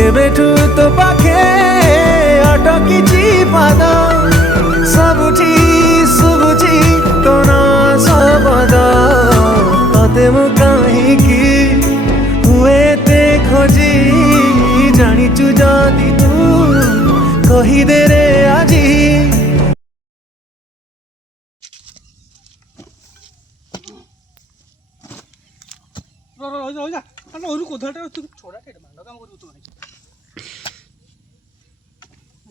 जेबेठू तो पाखे अटकी पाद सबुठी शुभुची तो ना सबद तते मु कहीं हुए ते खोजी जानिचु जदि तू कहीदे रे आजी ഒരു കൊതാട്ടെ छोड़ाटे मांडो काम करू तू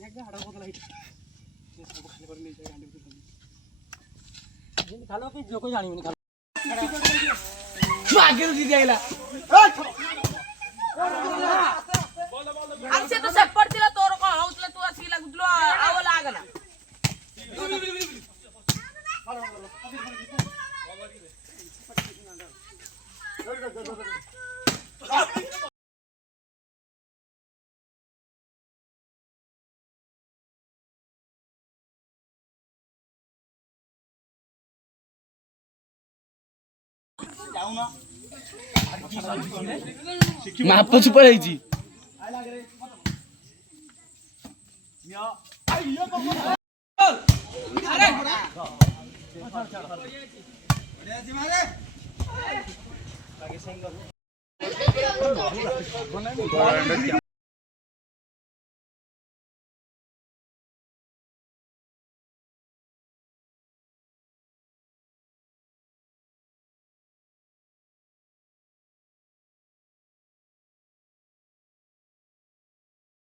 एकदा हाडा कोतला हिट ये सब खाली पर मिल जाए गांडी खालो की जो को जानी खालो मागे दीदी आइला आमसे तो सब पडतिला तोर को हाउसला तू असकी लागलो आव लागला माप तो सुपर है जी